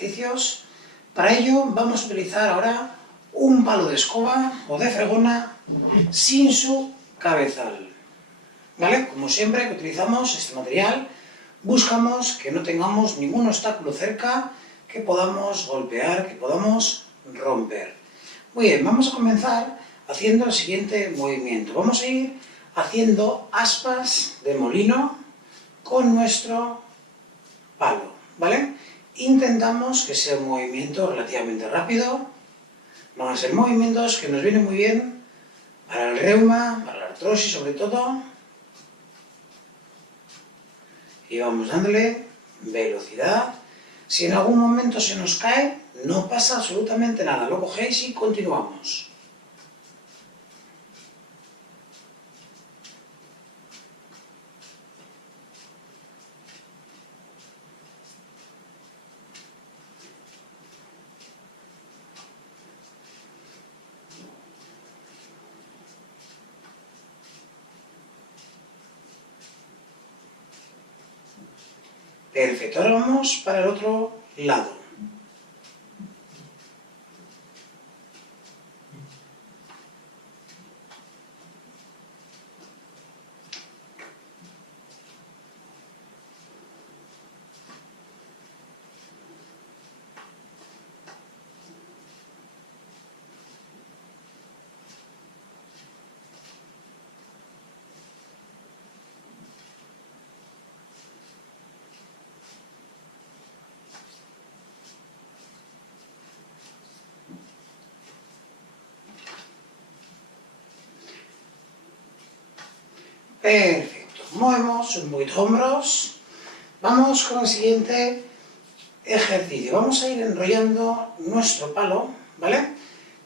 ejercicios. Para ello vamos a utilizar ahora un palo de escoba o de fregona sin su cabezal. ¿Vale? Como siempre que utilizamos este material, buscamos que no tengamos ningún obstáculo cerca que podamos golpear, que podamos romper. Muy bien, vamos a comenzar haciendo el siguiente movimiento. Vamos a ir haciendo aspas de molino con nuestro palo, ¿vale? Intentamos que sea un movimiento relativamente rápido. Van a ser movimientos que nos vienen muy bien para el reuma, para la artrosis sobre todo. Y vamos dándole velocidad. Si en algún momento se nos cae, no pasa absolutamente nada. Lo cogéis y continuamos. Perfecto, ahora vamos para el otro lado. Perfecto, movemos un poquito hombros. Vamos con el siguiente ejercicio. Vamos a ir enrollando nuestro palo, ¿vale?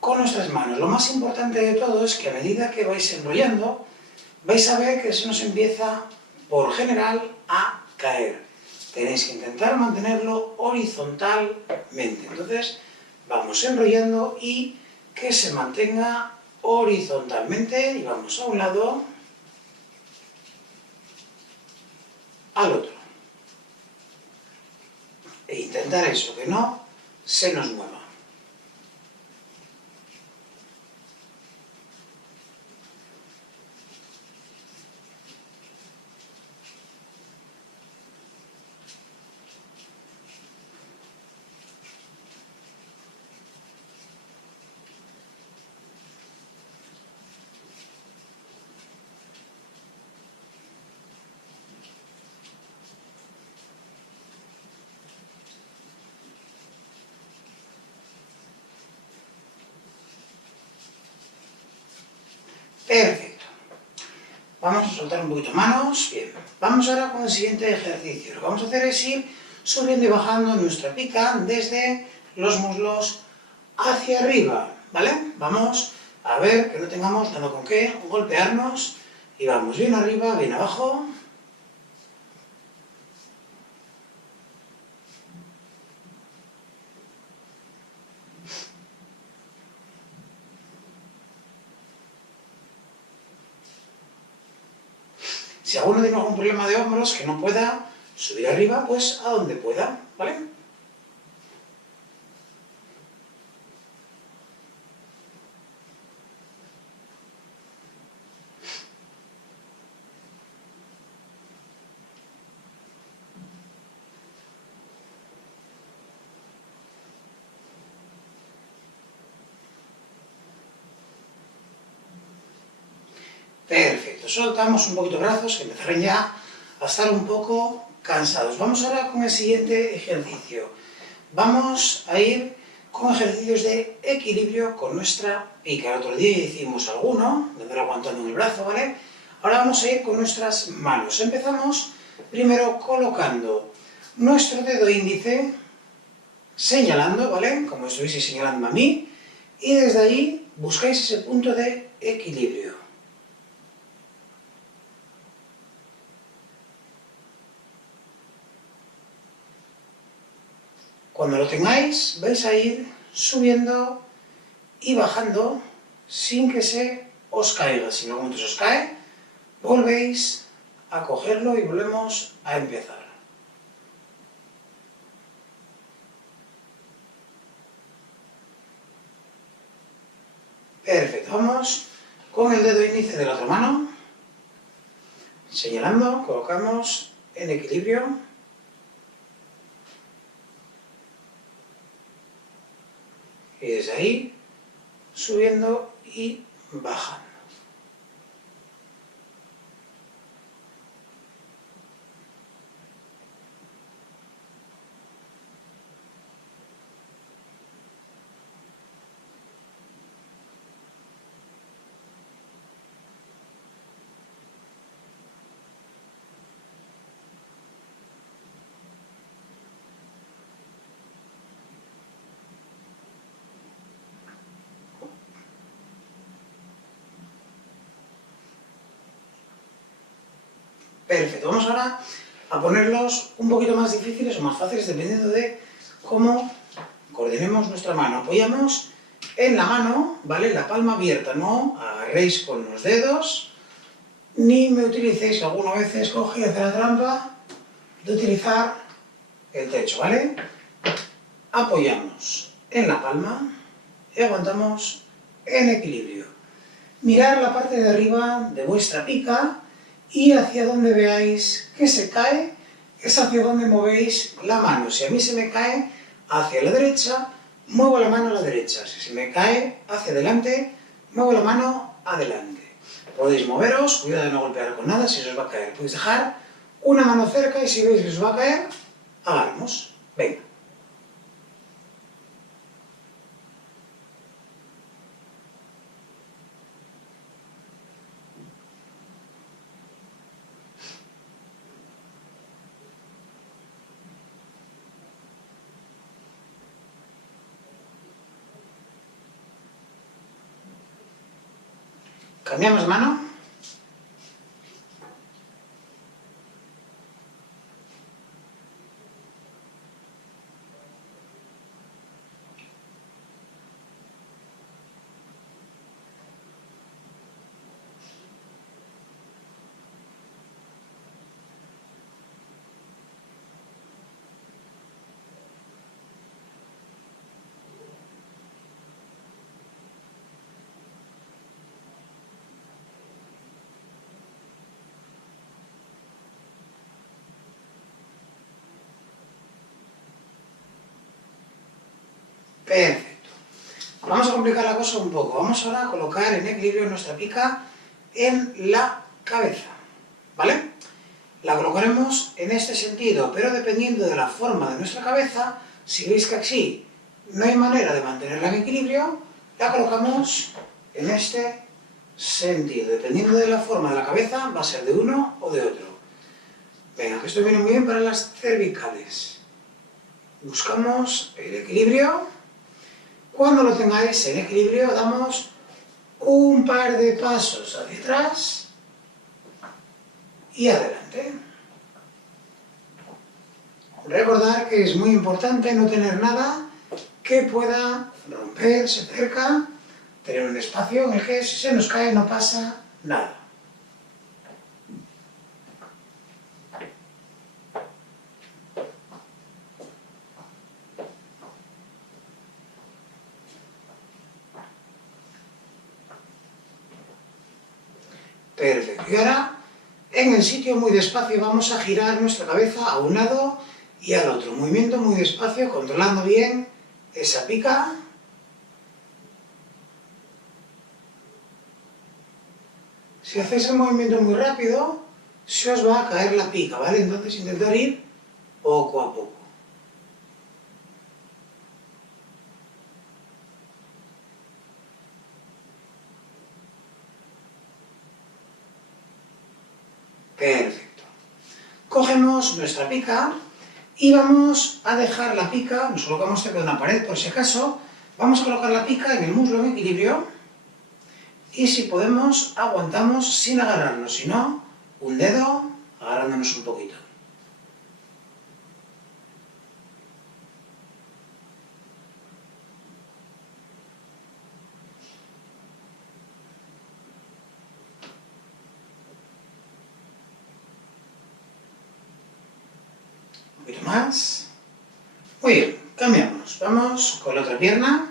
Con nuestras manos. Lo más importante de todo es que a medida que vais enrollando, vais a ver que se nos empieza, por general, a caer. Tenéis que intentar mantenerlo horizontalmente. Entonces, vamos enrollando y que se mantenga horizontalmente. Y vamos a un lado, al otro. E intentar eso, que no se nos mueva. Perfecto. Vamos a soltar un poquito manos. Bien. Vamos ahora con el siguiente ejercicio. Lo que vamos a hacer es ir subiendo y bajando nuestra pica desde los muslos hacia arriba, ¿vale? Vamos a ver que no tengamos nada con qué golpearnos. Y vamos bien arriba, bien abajo. Si alguno tiene algún problema de hombros que no pueda subir arriba, pues a donde pueda, ¿vale? Perfecto, soltamos un poquito brazos que empezarán ya a estar un poco cansados. Vamos ahora con el siguiente ejercicio. Vamos a ir con ejercicios de equilibrio con nuestra pica. El otro día ya hicimos alguno, de andar aguantando en el brazo, ¿vale? Ahora vamos a ir con nuestras manos. Empezamos primero colocando nuestro dedo índice, señalando, ¿vale? Como estuvieseis señalando a mí, y desde ahí buscáis ese punto de equilibrio. Cuando lo tengáis, vais a ir subiendo y bajando sin que se os caiga. Si en algún momento se os cae, volvéis a cogerlo y volvemos a empezar. Perfecto, vamos con el dedo índice de la otra mano, señalando, colocamos en equilibrio. Y desde ahí, subiendo y bajando. Perfecto, vamos ahora a ponerlos un poquito más difíciles o más fáciles dependiendo de cómo coordinemos nuestra mano. Apoyamos en la mano, ¿vale? La palma abierta, no agarréis con los dedos, ni me utilicéis, algunas veces cogí y hacer la trampa de utilizar el techo, ¿vale? Apoyamos en la palma y aguantamos en equilibrio. Mirad la parte de arriba de vuestra pica y hacia donde veáis que se cae es hacia donde movéis la mano. Si a mí se me cae hacia la derecha, muevo la mano a la derecha. Si se me cae hacia adelante, muevo la mano adelante. Podéis moveros, cuidado de no golpear con nada si se os va a caer. Podéis dejar una mano cerca y si veis que os va a caer, agarramos. Venga. Cambiamos de mano. Perfecto. Vamos a complicar la cosa un poco. Vamos ahora a colocar en equilibrio nuestra pica en la cabeza, ¿vale? La colocaremos en este sentido, pero dependiendo de la forma de nuestra cabeza, si veis que así no hay manera de mantenerla en equilibrio, la colocamos en este sentido. Dependiendo de la forma de la cabeza, va a ser de uno o de otro. Venga, que esto viene muy bien para las cervicales. Buscamos el equilibrio. Cuando lo tengáis en equilibrio, damos un par de pasos hacia atrás y adelante. Recordar que es muy importante no tener nada que pueda romperse cerca, tener un espacio en el que si se nos cae no pasa nada. Perfecto. Y ahora, en el sitio muy despacio, vamos a girar nuestra cabeza a un lado y al otro. Movimiento muy despacio, controlando bien esa pica. Si hacéis el movimiento muy rápido, se os va a caer la pica, ¿vale? Entonces intentar ir poco a poco. Perfecto. Cogemos nuestra pica y vamos a dejar la pica, nos colocamos cerca de una pared por si acaso, vamos a colocar la pica en el muslo en equilibrio y si podemos aguantamos sin agarrarnos, si no, un dedo agarrándonos un poquito. Un poquito más. Muy bien, cambiamos. Vamos con la otra pierna.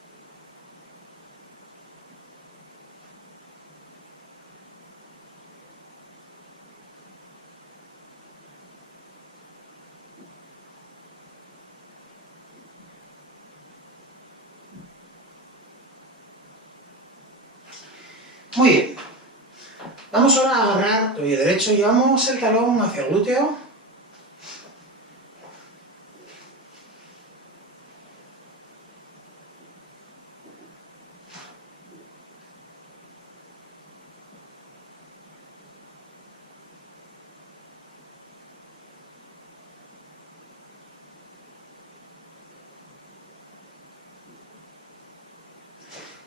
Muy bien. Vamos ahora a agarrar tobillo derecho, llevamos el talón hacia el glúteo.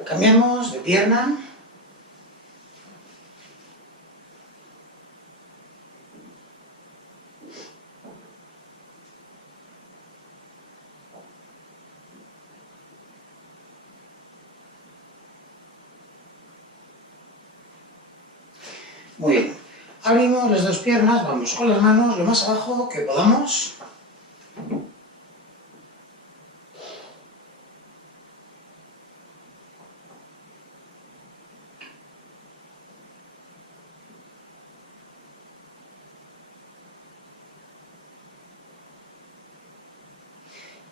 Cambiamos de pierna. Muy bien. Abrimos las dos piernas, vamos con las manos lo más abajo que podamos.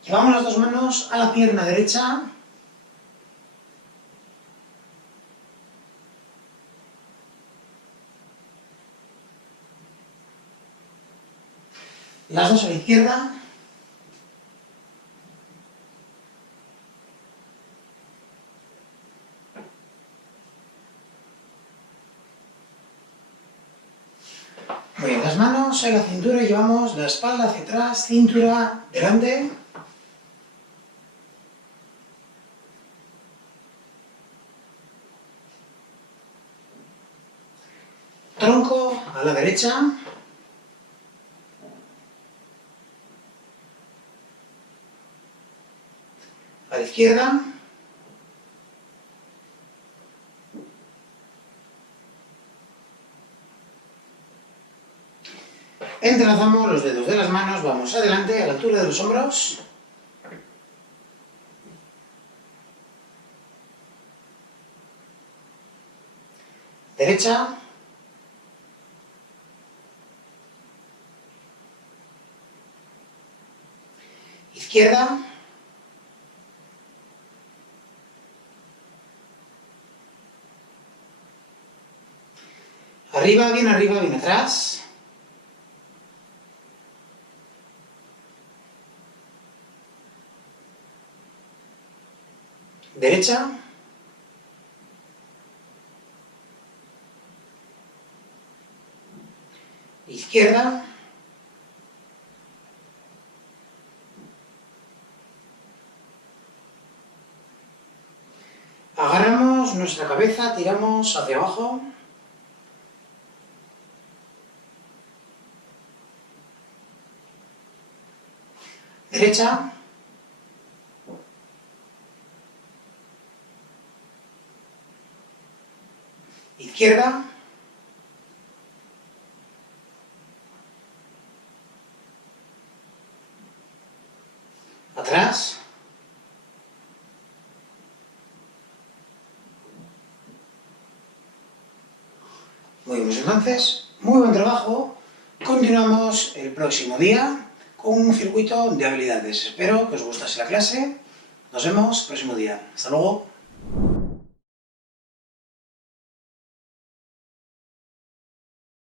Llevamos las dos manos a la pierna derecha. Las dos a la izquierda. Muy bien, las manos en la cintura y llevamos la espalda hacia atrás, cintura delante. Tronco a la derecha. A la izquierda. Entrelazamos los dedos de las manos, vamos adelante a la altura de los hombros. Derecha. Izquierda. Arriba, bien atrás. Derecha. Izquierda. Agarramos nuestra cabeza, tiramos hacia abajo. Derecha. Izquierda. Atrás. Muy bien, pues entonces, muy buen trabajo. Continuamos el próximo día con un circuito de habilidades. Espero que os gustase la clase. Nos vemos el próximo día. Hasta luego.